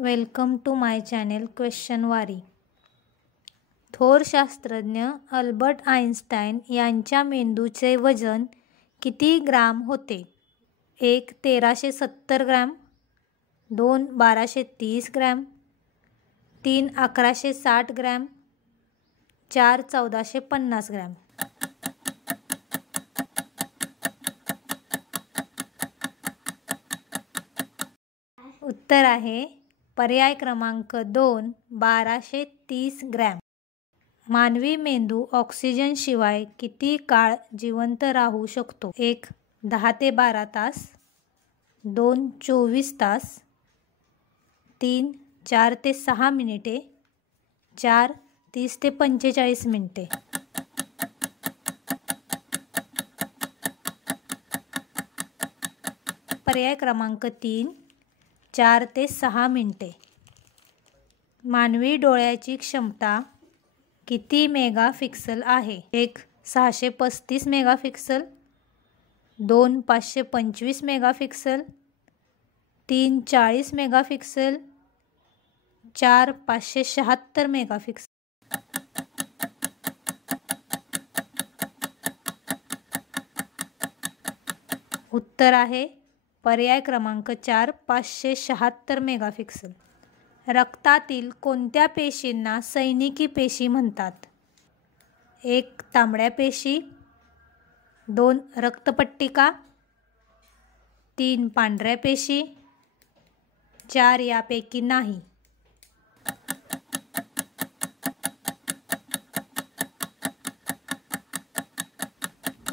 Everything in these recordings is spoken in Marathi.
Welcome to my channel question वारी। थोर शास्त्रज्ञ अल्बर्ट आइन्स्टाईन यांच्या मेंदूचे वजन किती ग्राम होते? 1. 1370 ग्रॅम, 2. 1230 ग्रॅम, 3. 1160 ग्रॅम, 4. 1450 ग्रॅम। उत्तर आहे पर्याय क्रमांक 2. 1230 ग्रॅम। मानवी मेंदू ऑक्सिजन शिवाय किती काळ जिवंत राहू शकतो? 1. 10 ते 12 तास, 2. 24 तास, 3. 4 ते 6 मिनिटे, 4. 30 ते 45 मिनिटे। पर्याय क्रमांक 3. 4 ते 6 मिनिटे। मानवी डोळ्याची क्षमता किती मेगापिक्सल आहे? 1. 635 मेगापिक्सल, 2. 525 मेगापिक्सल, 3. 40 मेगापिक्सल, 4. 576 मेगापिक्सल। उत्तर आहे पर्याय क्रमांक 4. 576 मेगापिक्सल। रक्तातील कोणत्या पेशींना सैनिकी पेशी म्हणतात? 1. तांबड्या पेशी, 2. रक्तपट्टिका, 3. पांढऱ्या पेशी, 4. यापैकी नाही।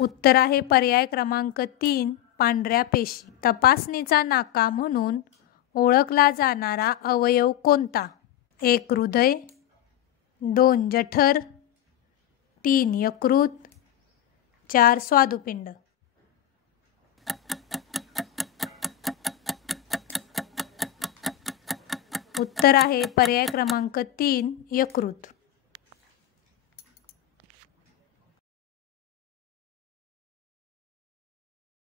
उत्तर आहे पर्याय क्रमांक 3. पांढऱ्या पेशी। तपासणीचा नाका म्हणून ओळखला जाणारा अवयव कोणता? 1. हृदय, 2. जठर, 3. यकृत, 4. स्वादुपिंड। उत्तर आहे पर्याय क्रमांक 3. यकृत।